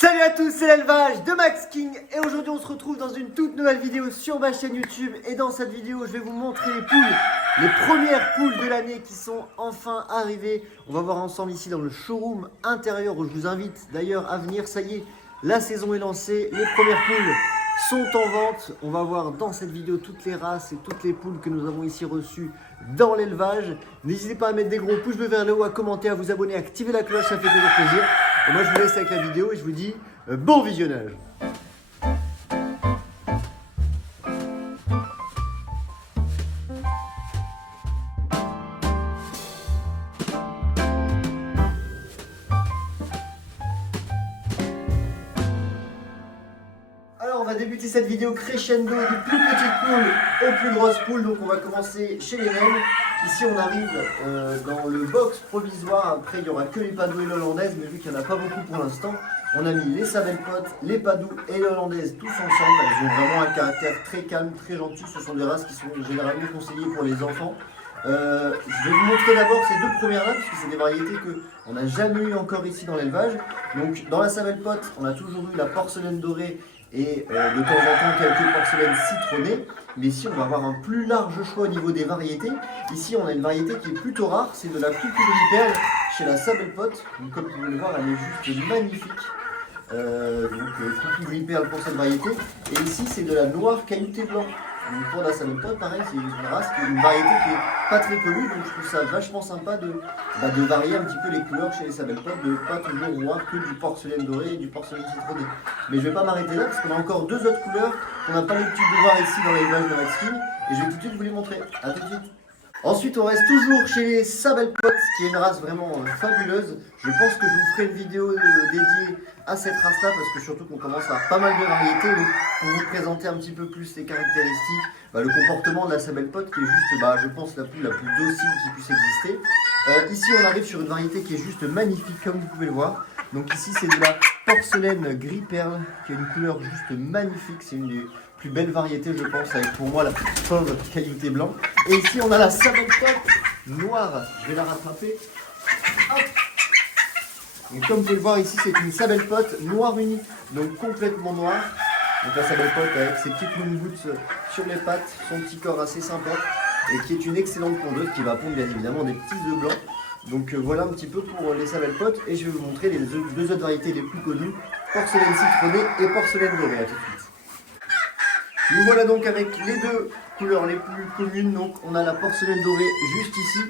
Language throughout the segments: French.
Salut à tous, c'est l'élevage de Max King et aujourd'hui on se retrouve dans une toute nouvelle vidéo sur ma chaîne YouTube. Et dans cette vidéo je vais vous montrer les poules, les premières poules de l'année qui sont enfin arrivées. On va voir ensemble ici dans le showroom intérieur où je vous invite d'ailleurs à venir. Ça y est, la saison est lancée, les premières poules sont en vente. On va voir dans cette vidéo toutes les races et toutes les poules que nous avons ici reçues dans l'élevage. N'hésitez pas à mettre des gros pouces bleus vers le haut, à commenter, à vous abonner, à activer la cloche, ça fait toujours plaisir. Et moi je vous laisse avec la vidéo et je vous dis bon visionnage. Alors on va débuter cette vidéo crescendo du plus petite poule aux plus grosses poules. Donc on va commencer chez les naines. Ici on arrive dans le box provisoire. Après il n'y aura que les padous et l'hollandaise, mais vu qu'il n'y en a pas beaucoup pour l'instant, on a mis les savelpotes, les padous et l'hollandaise tous ensemble. Elles ont vraiment un caractère très calme, très gentil. Ce sont des races qui sont généralement conseillées pour les enfants. Je vais vous montrer d'abord ces deux premières là, puisque c'est des variétés qu'on n'a jamais eu encore ici dans l'élevage. Donc dans la savelpote, on a toujours eu la porcelaine dorée et de temps en temps quelques porcelaines citronnées. Mais ici on va avoir un plus large choix au niveau des variétés. Ici on a une variété qui est plutôt rare, c'est de la Coucou-Gris-Perle chez la savelpote. Donc comme vous pouvez le voir, elle est juste magnifique. Coucou-Gris-Perle pour cette variété. Et ici c'est de la noire cailloutée blanc. Donc pour la savelpote, pareil, c'est une race qui est une variété qui n'est pas très connue, donc je trouve ça vachement sympa de varier un petit peu les couleurs chez les savelpotes, de ne pas toujours voir que du porcelaine doré et du porcelaine citronné. Mais je ne vais pas m'arrêter là parce qu'on a encore deux autres couleurs qu'on n'a pas l'habitude de voir ici dans l'élevage de Max King et je vais tout de suite vous les montrer. A tout de suite. Ensuite, on reste toujours chez les savelpotes, qui est une race vraiment fabuleuse. Je pense que je vous ferai une vidéo dédiée à cette race-là, parce que surtout qu'on commence à avoir pas mal de variétés. Donc, pour vous présenter un petit peu plus les caractéristiques, le comportement de la savelpote, qui est juste, je pense, la poule la plus docile qui puisse exister. Ici, on arrive sur une variété qui est juste magnifique, comme vous pouvez le voir. Donc ici, c'est de la porcelaine gris perle, qui a une couleur juste magnifique. C'est une des plus belles variétés, je pense, avec pour moi la fauve cailloutée blanc. Et ici, on a la savelpote noire. Je vais la rattraper. Hop. Et comme vous pouvez le voir ici, c'est une savelpote noire unie, donc complètement noire. Donc la savelpote avec ses petites moon boots sur les pattes, son petit corps assez sympa, et qui est une excellente pondeuse qui va pondre bien évidemment des petits œufs blancs. Donc voilà un petit peu pour les savelpotes, et je vais vous montrer les deux autres variétés les plus connues, porcelaine citronnée et porcelaine dorée. À tout de suite. Nous voilà donc avec les deux couleurs les plus communes. Donc on a la porcelaine dorée juste ici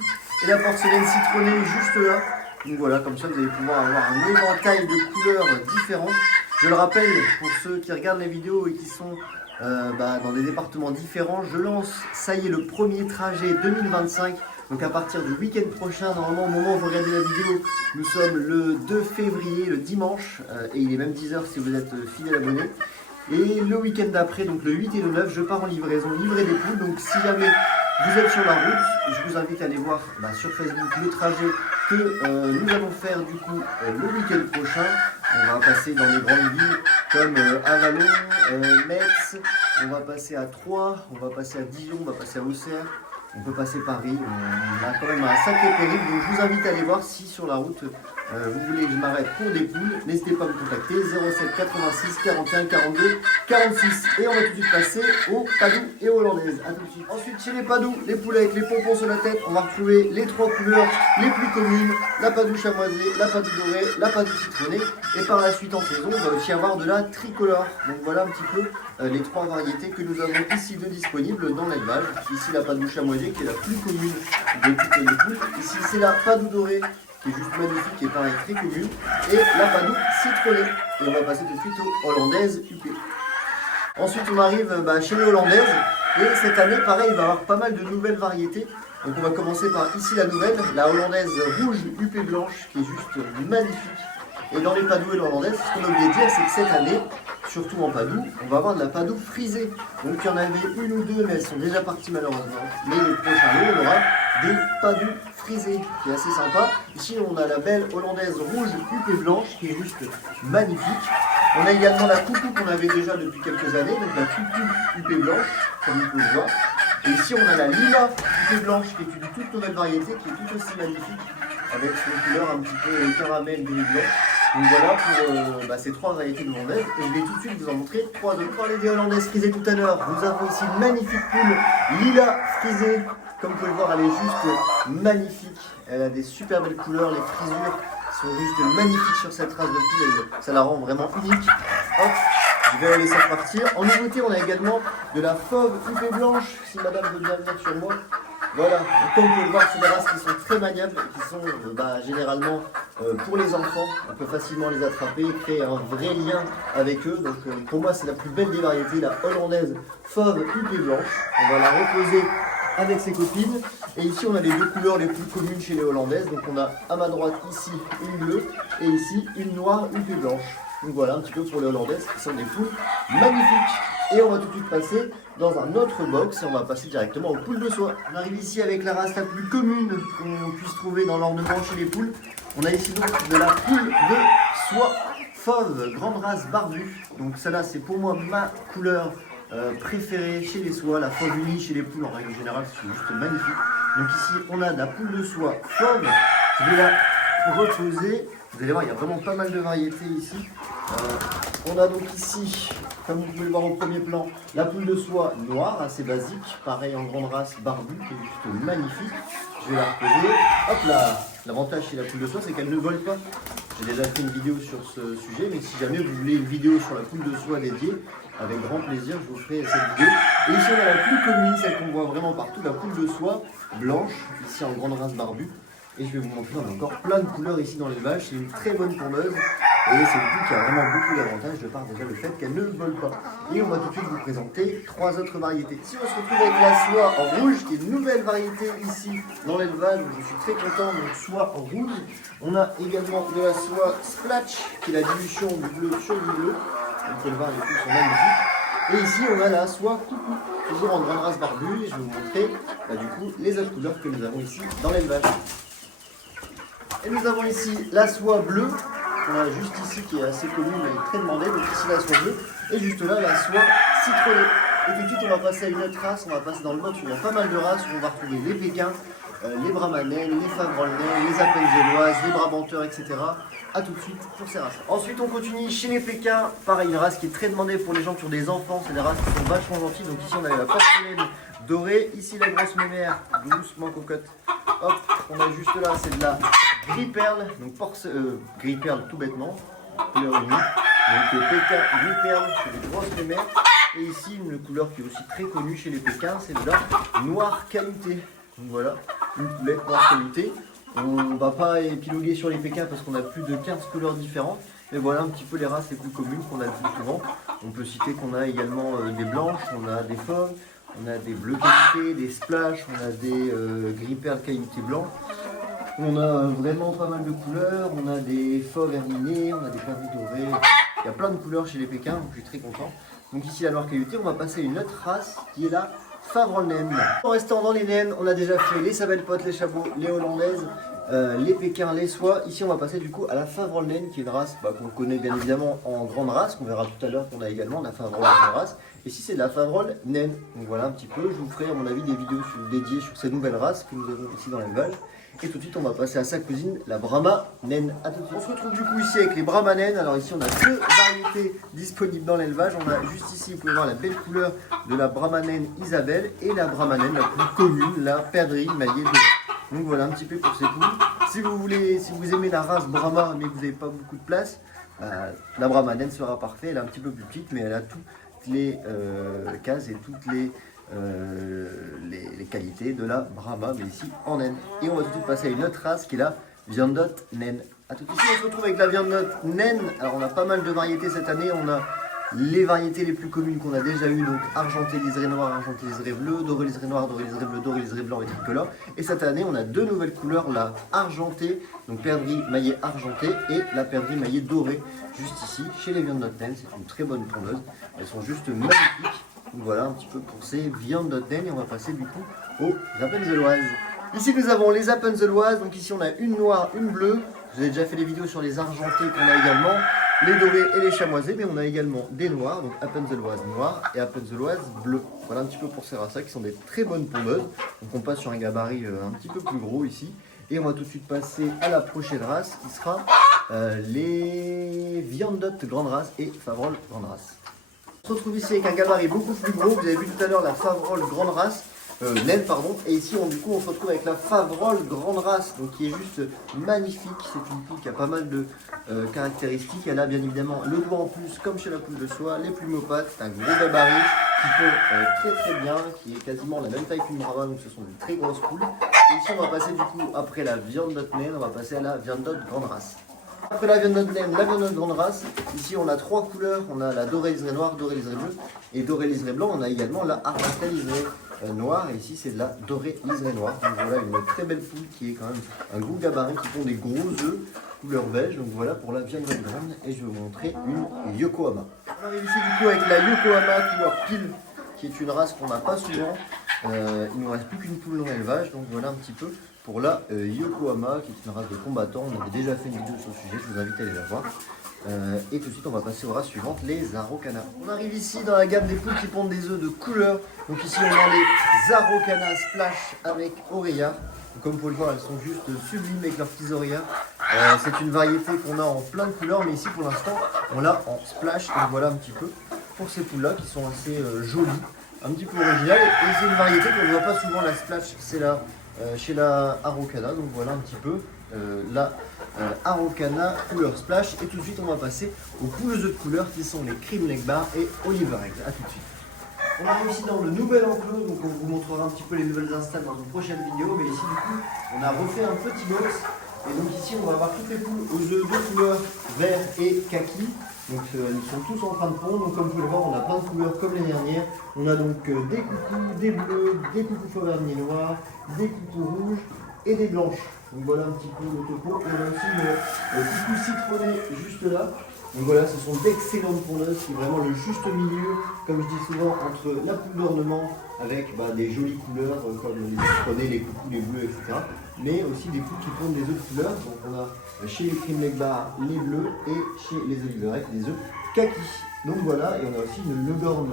et la porcelaine citronnée juste là. Donc voilà, comme ça vous allez pouvoir avoir un éventail de couleurs différentes. Je le rappelle pour ceux qui regardent les vidéos et qui sont dans des départements différents, je lance, ça y est, le premier trajet 2025. Donc à partir du week-end prochain, normalement au moment où vous regardez la vidéo, nous sommes le 2 février, le dimanche, et il est même 10h si vous êtes fidèle abonné. Et le week-end d'après, donc le 8 et le 9, je pars en livraison, livrer des poules. Donc si jamais vous êtes sur la route, je vous invite à aller voir sur Facebook le trajet que nous allons faire du coup le week-end prochain. On va passer dans les grandes villes comme Avalon, Metz, on va passer à Troyes, on va passer à Dijon, on va passer à Auxerre. On peut passer Paris, on a quand même un sacré périple, donc je vous invite à aller voir si sur la route vous voulez que je m'arrête pour des poules. N'hésitez pas à me contacter 07 86 41 42 46. Et on va tout de suite passer aux padous et aux hollandaises. A tout de suite. Ensuite chez les padous, les poules avec les pompons sur la tête, on va retrouver les trois couleurs les plus communes, la padou chamoisée, la padou dorée, la padou citronnée. Et par la suite en saison, on va aussi avoir de la tricolore. Donc voilà un petit peu les trois variétés que nous avons ici de disponibles dans l'élevage. Ici la padou chamoisée qui est la plus commune de toutes les poules. Ici c'est la padou dorée qui est juste magnifique et pareil très commune. Et la padou citronnée. Et on va passer tout de suite aux hollandaises UP. Ensuite on arrive chez les hollandaises. Et cette année pareil il va y avoir pas mal de nouvelles variétés. Donc on va commencer par ici la nouvelle, la hollandaise rouge UP blanche qui est juste magnifique. Et dans les padous et l'hollandaise, ce qu'on a oublié de dire, c'est que cette année, surtout en padou, on va avoir de la padou frisée. Donc il y en avait une ou deux, mais elles sont déjà parties malheureusement. Mais le prochain lot, on aura des padous frisés, qui est assez sympa. Ici, on a la belle hollandaise rouge UP blanche, qui est juste magnifique. On a également la coucou qu'on avait déjà depuis quelques années, donc la coucou UP blanche, comme vous pouvez le voir. Et ici, on a la lila UP blanche, qui est une toute nouvelle variété, qui est tout aussi magnifique, avec une couleur un petit peu caramel gris blanc. Donc voilà pour ces 3 variétés de hollandaises. Et je vais tout de suite vous en montrer 3 autres. On parlait des hollandaises frisées tout à l'heure. Nous avons ici une magnifique poule lila frisée. Comme vous pouvez le voir, elle est juste magnifique. Elle a des super belles couleurs. Les frisures sont juste magnifiques sur cette race de poule. Ça la rend vraiment unique. Hop, je vais la laisser repartir. En nouveauté, on a également de la fauve huppée blanche. Si madame veut bien venir sur moi. Voilà, donc comme vous pouvez le voir, c'est des races qui sont très maniables, qui sont généralement pour les enfants. On peut facilement les attraper et créer un vrai lien avec eux. Donc pour moi, c'est la plus belle des variétés, la hollandaise fauve huppée blanche. On va la reposer avec ses copines. Et ici, on a les 2 couleurs les plus communes chez les hollandaises. Donc on a à ma droite ici une bleue et ici une noire huppée blanche. Donc voilà un petit peu pour les hollandaises qui sont des poules magnifiques. Et on va tout de suite passer dans un autre box et on va passer directement aux poules de soie. On arrive ici avec la race la plus commune qu'on puisse trouver dans l'ornement chez les poules. On a ici donc de la poule de soie fauve, grande race barbue. Donc celle-là c'est pour moi ma couleur préférée chez les soies, la fauve unie chez les poules en règle générale, c'est juste magnifique. Donc ici on a de la poule de soie fauve, je vais la reposer. Vous allez voir, il y a vraiment pas mal de variétés ici. On a donc ici, comme vous pouvez le voir au premier plan, la poule de soie noire, assez basique, pareil en grande race barbue, qui est juste magnifique. Je vais la reposer. Hop là. L'avantage chez la poule de soie, c'est qu'elle ne vole pas. J'ai déjà fait une vidéo sur ce sujet, mais si jamais vous voulez une vidéo sur la poule de soie dédiée, avec grand plaisir, je vous ferai cette vidéo. Et ici, on a la plus commune, celle qu'on voit vraiment partout, la poule de soie blanche, ici en grande race barbue. Et je vais vous montrer, on a encore plein de couleurs ici dans l'élevage. C'est une très bonne pondeuse. Et c'est une poule qui a vraiment beaucoup d'avantages de par déjà le fait qu'elle ne vole pas. Et on va tout de suite vous présenter 3 autres variétés. Ici on se retrouve avec la soie en rouge, qui est une nouvelle variété ici dans l'élevage. Je suis très content, donc soie en rouge. On a également de la soie Splatch, qui est la dilution du bleu sur du bleu. Vous pouvez le voir, les poules sont magnifiques. Et ici on a la soie Coucou, toujours en grande race barbue. Et je vais vous montrer du coup les autres couleurs que nous avons ici dans l'élevage. Et nous avons ici la soie bleue, qu'on a juste ici qui est assez commune, elle est très demandée, donc ici la soie bleue, et juste là la soie citronnée. Et tout de suite on va passer à une autre race, on va passer dans le box où il y a pas mal de races, où on va retrouver les Pékins, les Brahmanais, les Favrolnais, les Appenzelloises, les Brabanteurs, etc. A tout de suite pour ces races. Ensuite on continue chez les Pékins, pareil une race qui est très demandée pour les gens qui ont des enfants, c'est des races qui sont vachement gentilles, donc ici on a la porcelaine dorée, ici la grosse mémère, doucement cocotte. Hop, on a juste là, c'est de la gris perle, donc gris perle tout bêtement, couleur unie. Donc Pékin gris perle, c'est des grosses mémères. Et ici, une couleur qui est aussi très connue chez les Pékins, c'est de la noire cailloutée. Donc voilà, une poulette noire cailloutée. On ne va pas épiloguer sur les Pékins parce qu'on a plus de 15 couleurs différentes. Mais voilà un petit peu les races les plus communes qu'on a le plus souvent. On peut citer qu'on a également des blanches, on a des fauves. On a des bleus cailloutés, des splash, on a des gris perles cailloutés blancs. On a vraiment pas mal de couleurs, on a des fauves herminés, on a des perdrix dorés. Il y a plein de couleurs chez les Pékins, donc je suis très content. Donc ici la noire cailloutée, on va passer à une autre race qui est la Favrolnaine. En restant dans les naines, on a déjà fait les sabelles-potes, les chabots, les hollandaises, les Pékins, les soies. Ici on va passer du coup à la Favrolnaine qui est une race qu'on connaît bien évidemment en grande race, qu'on verra tout à l'heure qu'on a également la Favrole en grande race. Ici c'est de la Favrole naine, donc voilà un petit peu, je vous ferai à mon avis des vidéos dédiées sur ces nouvelles races que nous avons ici dans l'élevage. Et tout de suite on va passer à sa cousine, la Brahma naine. À tout de suite. On se retrouve du coup ici avec les Brahma naines. Alors ici on a 2 variétés disponibles dans l'élevage. On a juste ici, vous pouvez voir la belle couleur de la Brahma naine Isabelle et la Brahma naine la plus commune, la perdrix maillée dorée. Donc voilà un petit peu pour ces poules. Si vous aimez la race Brahma mais que vous n'avez pas beaucoup de place, la Brahma naine sera parfaite. Elle est un petit peu plus petite mais elle a toutes les cases et toutes les qualités de la Brahma, mais ici en naine. Et on va tout de suite passer à une autre race qui est la Vyandot naine. A tout de suite, on se retrouve avec la Vyandot naine. Alors on a pas mal de variétés cette année. On a les variétés les plus communes qu'on a déjà eues, donc argenté, liseré noir, argenté, liseré bleu, doré, liseré noir, doré, liseré bleu, doré, liseré blanc et tricolore. Et cette année, on a 2 nouvelles couleurs, la argentée, donc perdrix maillée argentée, et la perdrix maillée dorée, juste ici, chez les Vyandot naine. C'est une très bonne pondeuse. Elles sont juste magnifiques. Donc voilà un petit peu pour ces Vyandot naine. Et on va passer du coup aux Appenzelloises. Ici nous avons les Appenzelloises, donc ici on a une noire, une bleue. Je vous ai déjà fait des vidéos sur les argentées qu'on a également, les dorés et les chamoisés, mais on a également des noirs, donc Appenzelloises noires et Appenzelloises bleues. Voilà un petit peu pour ces races qui sont des très bonnes pondeuses. Donc on passe sur un gabarit un petit peu plus gros ici. Et on va tout de suite passer à la prochaine race qui sera les Viandot grande race et Favrol grande race. On se retrouve ici avec un gabarit beaucoup plus gros. Vous avez vu tout à l'heure la Favrol grande race. Naine pardon, et ici du coup on se retrouve avec la Favrol grande race, donc qui est juste magnifique. C'est une poule qui a pas mal de caractéristiques. Elle a bien évidemment le doigt en plus comme chez la poule de soie, les plumes aux pattes, c'est un gros gabarit qui pond très bien, qui est quasiment la même taille qu'une Brahma, donc ce sont de très grosses poules. Et ici on va passer du coup après la Viandot naine, on va passer à la Viandot grande race. Après la Viandot naine, la Viandot grande race, ici on a 3 couleurs, on a la dorée liseré noir, dorée liseré bleu et dorée liseré blanc. On a également la argenté liseré noir, et ici c'est de la dorée liseré noir. Donc voilà une très belle poule qui est quand même un gros gabarit, qui font des gros œufs couleur beige. Donc voilà pour la Viandot grande, et je vais vous montrer une Yokohama. On arrive ici du coup avec la Yokohama couleur pile, qui est une race qu'on n'a pas souvent. Il ne nous reste plus qu'une poule dans l'élevage, donc voilà un petit peu pour la Yokohama, qui est une race de combattants. On avait déjà fait une vidéo sur le sujet, je vous invite à aller la voir. Et tout de suite on va passer aux races suivantes, les Araucanas. On arrive ici dans la gamme des poules qui pondent des œufs de couleur. Donc ici on a les Araucanas Splash avec Oreillard. Comme vous pouvez le voir, elles sont juste sublimes avec leurs petits oreillards. C'est une variété qu'on a en plein de couleurs, mais ici pour l'instant on l'a en Splash. Donc voilà un petit peu pour ces poules là qui sont assez jolies, un petit peu originales. Et c'est une variété qu'on ne voit pas souvent, la Splash, c'est là chez la Araucana. Donc voilà un petit peu la Araucana couleur Splash. Et tout de suite on va passer aux poules œufs de couleur qui sont les Cream Leg Bar et Oliver Egg. A tout de suite. On arrive ici dans le nouvel enclos, donc on vous montrera un petit peu les nouvelles installs dans une prochaine vidéo. Mais ici du coup on a refait un petit box. Et donc ici on va avoir toutes les poules aux œufs de couleur vert et kaki. Donc ils sont tous en train de pondre. Donc comme vous pouvez le voir, on a plein de couleurs comme l'année dernière. On a donc des coucous, des bleus, des coucous faverniers noirs, des coucous rouges et des blanches. Donc voilà un petit peu le topo. On a aussi le coucou citronné juste là. Donc voilà, ce sont d'excellentes pondeuses, c'est vraiment le juste milieu, comme je dis souvent, entre la poule d'ornement avec des jolies couleurs comme les citronnés, les coucous, les bleus, etc. Mais aussi des poules qui pondent des œufs de couleur. Donc on a chez les Cream Leg Bar les bleus et chez les Oliver Egg des œufs kaki. Donc voilà, et on a aussi une Leghorn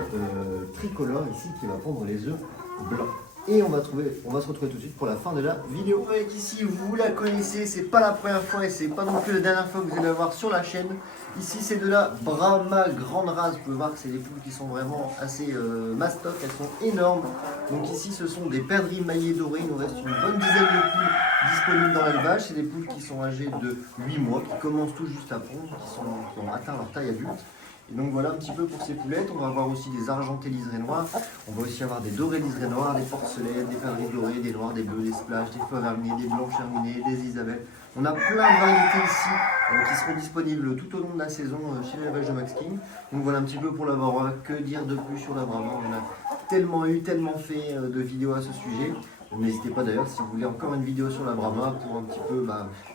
tricolore ici qui va pondre les œufs blancs. Et on va se retrouver tout de suite pour la fin de la vidéo. Avec ici, vous la connaissez, c'est pas la première fois et c'est pas non plus la dernière fois que vous allez la voir sur la chaîne. Ici c'est de la Brahma grande race. Vous pouvez voir que c'est des poules qui sont vraiment assez mastoc, elles sont énormes. Donc ici ce sont des perdrix maillés dorés. Il nous reste une bonne dizaine de poules disponibles dans l'élevage. C'est des poules qui sont âgées de 8 mois, qui commencent tout juste à pondre, qui ont atteint leur taille adulte. Et donc voilà un petit peu pour ces poulettes. On va avoir aussi des argentés liserés noirs. On va aussi avoir des dorés liserés noirs, des porcelaines, des perdrix dorés, des noirs, des bleus, des splash, des faverniers, des blancs herminées, des isabelles. On a plein de variétés ici qui seront disponibles tout au long de la saison chez l'élevage de Max King. Donc voilà un petit peu pour la Brahma. Que dire de plus sur la Brahma? On a tellement fait de vidéos à ce sujet. N'hésitez pas d'ailleurs si vous voulez encore une vidéo sur la Brahma pour un petit peu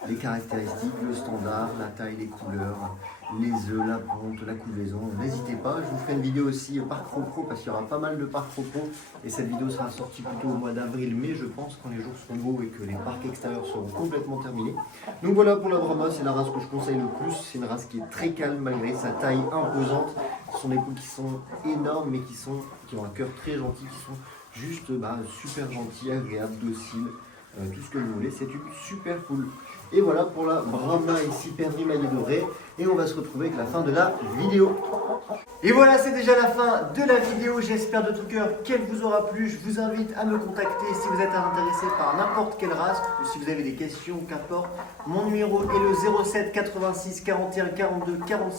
les caractéristiques, le standard, la taille, les couleurs, les œufs, la ponte, la couvaison. N'hésitez pas, je vous ferai une vidéo aussi parc pro parce qu'il y aura pas mal de parcs pro et cette vidéo sera sortie plutôt au mois d'avril-mai je pense, quand les jours seront beaux et que les parcs extérieurs seront complètement terminés. Donc voilà pour la Brahma, c'est la race que je conseille le plus. C'est une race qui est très calme malgré sa taille imposante. Ce sont des poules qui sont énormes mais qui ont un cœur très gentil, qui sont juste super gentil, agréable, docile, tout ce que vous voulez. C'est une super poule. Et voilà pour la Brahma ici, perdrix maillé doré. Et on va se retrouver avec la fin de la vidéo. Et voilà, c'est déjà la fin de la vidéo. J'espère de tout cœur qu'elle vous aura plu. Je vous invite à me contacter si vous êtes intéressé par n'importe quelle race ou si vous avez des questions, qu'importe. Mon numéro est le 07 86 41 42 46.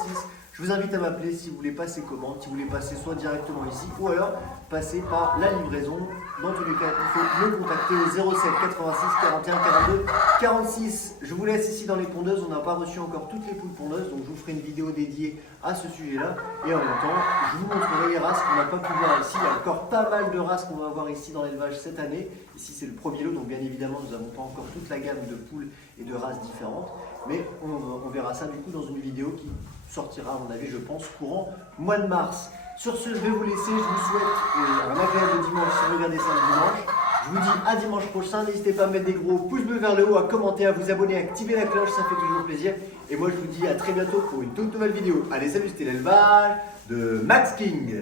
Je vous invite à m'appeler si vous voulez passer commande, si vous voulez passer soit directement ici ou alors passer par la livraison. Dans tous les cas, il faut me contacter au 07 86 41 42 46. Je vous laisse ici dans les pondeuses. On n'a pas reçu encore toutes les poules pondeuses, donc je vous ferai une vidéo dédiée à ce sujet-là. Et en même temps, je vous montrerai les races qu'on n'a pas pu voir ici. Il y a encore pas mal de races qu'on va avoir ici dans l'élevage cette année. Ici, c'est le premier lot, donc bien évidemment, nous n'avons pas encore toute la gamme de poules et de races différentes. Mais on verra ça du coup dans une vidéo qui sortira, à mon avis, je pense, courant mois de mars. Sur ce, je vais vous laisser. Je vous souhaite un agréable dimanche si vous regardez ça le dimanche. Je vous dis à dimanche prochain. N'hésitez pas à mettre des gros pouces bleus vers le haut, à commenter, à vous abonner, à activer la cloche, ça fait toujours plaisir. Et moi, je vous dis à très bientôt pour une toute nouvelle vidéo. Allez, salut, c'était l'élevage de Max King.